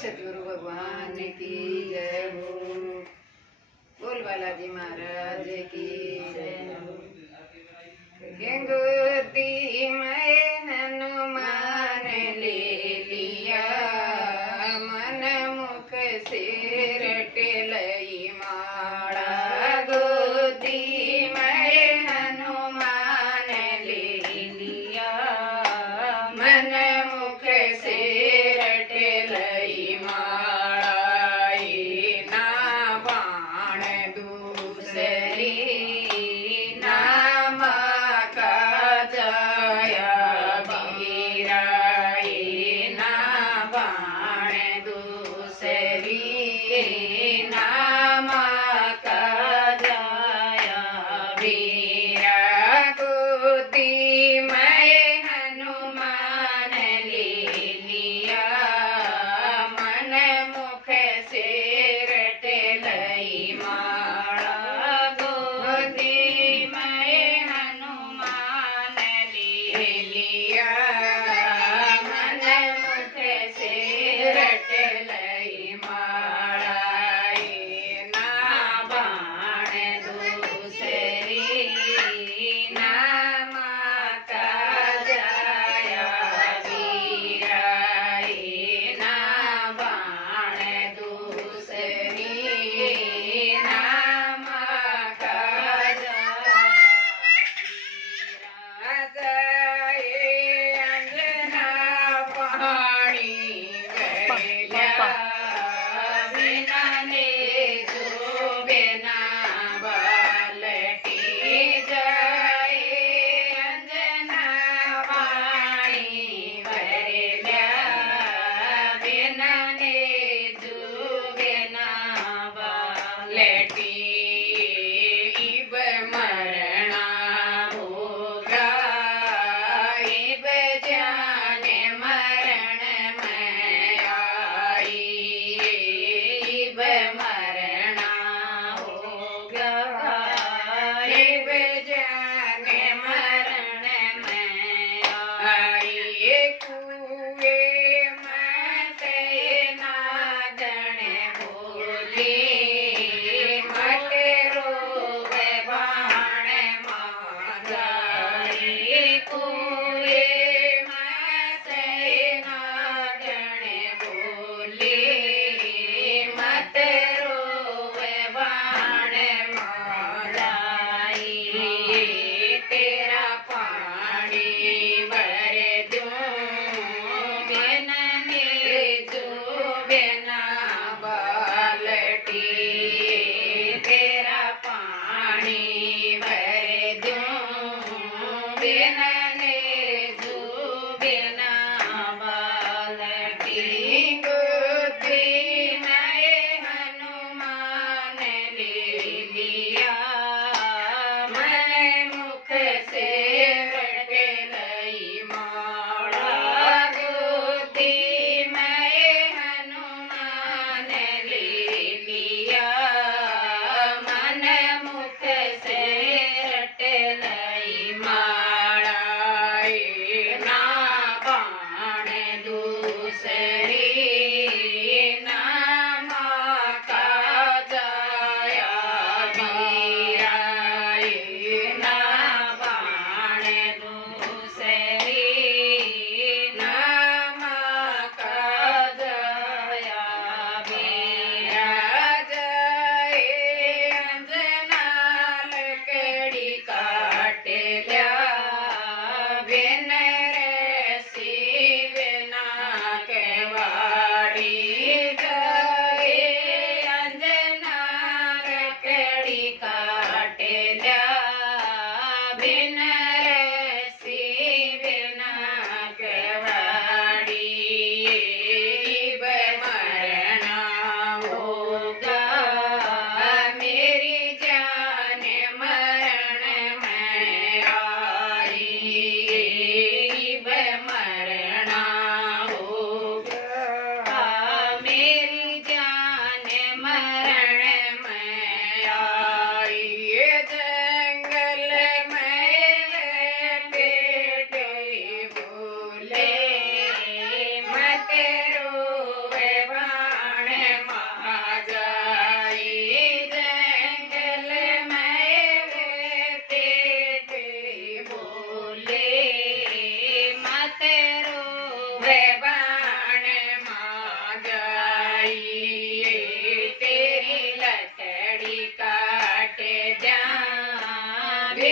सतगुरु भगवान की जय हो। बोल बालाजी महाराज की जय हो। गोदी में हनुमान ले लिया, मन मुख सिर टेलई माड़ा। गोदी में हनुमान ले लिया, मन मुख सिर टेलई माड़ा। ना बाण दूसरी नाम का जया वीरा। ना बाण दूसरी नाम का जया वीरा। गोदी में हनुमान ले लिया, मन मुख सिर टेलई माड़ा। गोदी में हनुमान ले लिया, मन मुख सिर टेलई माड़ा। ना बाण दूसरी नाम का जया वीरा। ना बाण दूसरी नाम का जया वीरा। जय अंजना पाणी गया, बिना ने जो बिना बालटी। जय अंजना पाणी भरल्या, बिना ने जो बिना बालटी। इब मरना होगा, इब जाने मरण में आई। इब मरना होगा, इब जाने मरण में आई। कुएं में से नागण बोली, मत रोवे बाण मांगाई। कुएं में से नागण बोली, मत रोवे बाण मांगाई। तेरा पानी भर दूं, बिना ने जो बिना बालटी। तेरा पानी भर दूं, बिना ने जो बिना बालटी। गोदी में हनुमान ले लिया, मन मुख सिर टेलई माड़ा। गोदी में हनुमान ले लिया, मन मुख सिर टेलई माड़ा। ना बाण दूसरी नाम का जया वीरा। ना बाण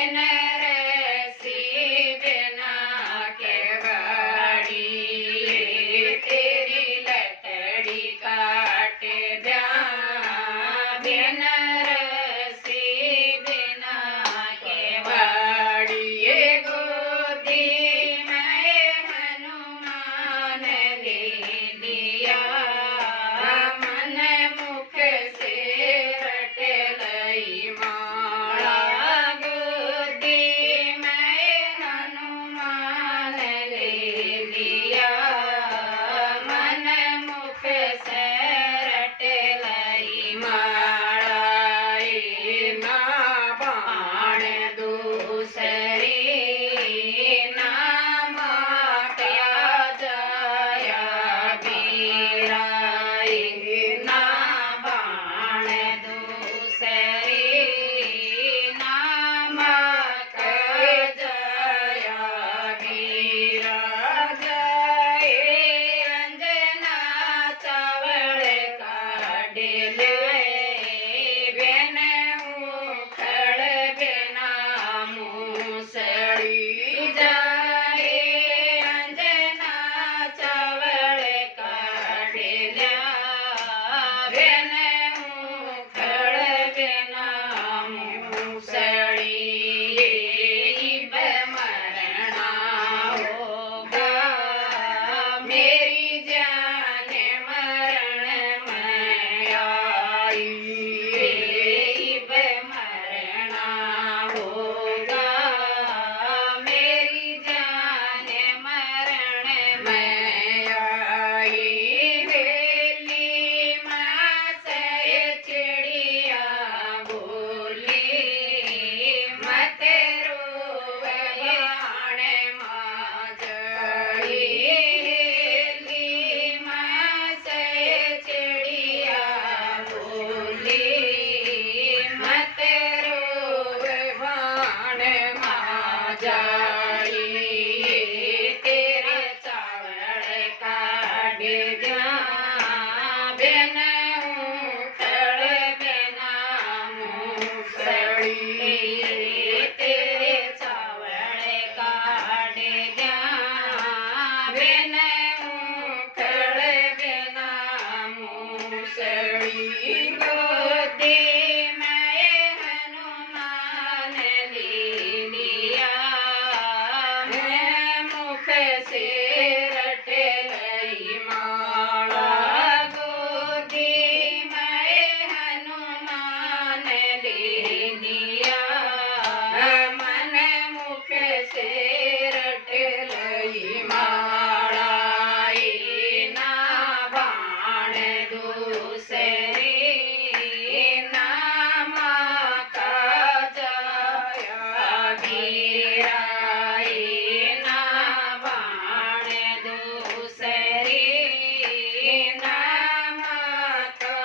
बेन रसी बिना के बाड़ी तेरी लकड़ी काट द्या बेन रसी बिना के बाड़ी गोदी में हनुमान ले लिया मन मुख से रट लई माला गोदी में हनुमान ले लिया मन मुख से रट लई माला ना बाण दूसरी ना माता जया बीराई ना बाण दूसरी ना माता जया बीरा जय अंजना चावल काढले बेन उखड़ बिना मूसड़ी जाए अंजना चावल काढल्या बेन उखड़ बिना मूसड़ी मरना होगा मेरी जान मरण में आई मरना होगा मेरी जान मरण में आई वेली माँ से चिड़िया बोली मत रोवे बाण माँ जड़ी हेली माँ से चिड़िया बोली मत रोवे बाण माँ जड़ी तेरे चावल काट द्या बेन उखड़ बिना मूसड़ी तेरे चावल काट द्या बेन उखड़ बिना मूसड़ी गोदी में हनुमान ले लिया मैं मुख से रट लई माला गोदी में हनुमान ले लिया मन मुख से रट लई माला ना बाण दूसरी ना माता जया बीराई ना बाण दूसरी ना माता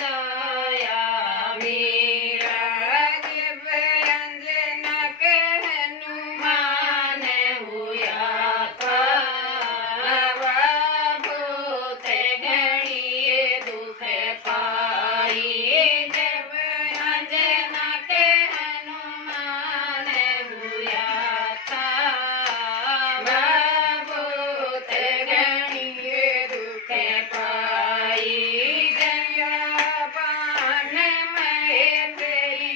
जया बीरा जब अंजना के हनुमान हुआ था भूत गणिये दुख पाई जब अंजना के हनुमान हुआ था भूत गणिये दुख पाई जया बाण में तेरी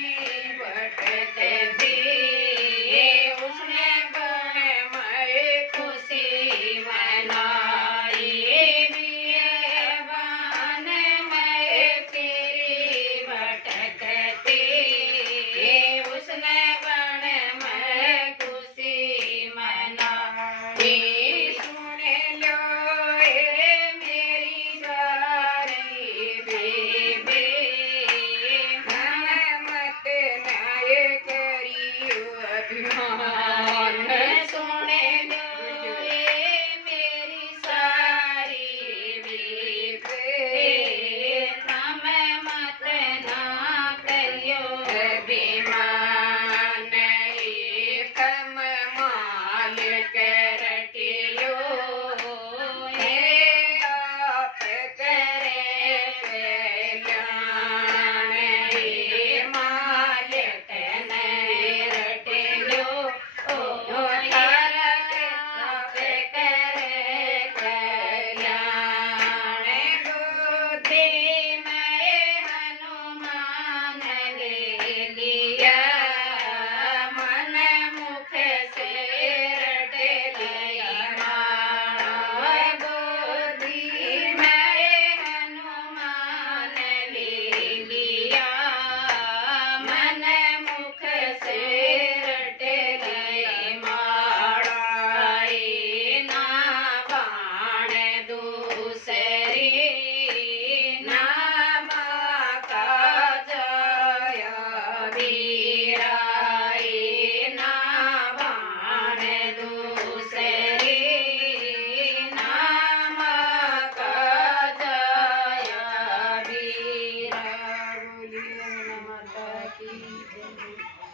भटक दी उसने बन में खुशी मनाई बाण में तेरी भटकती उसने बन में खुशी मनाई सुन लो मेरी सारी बेबे मन मत नाय करियो अभिमान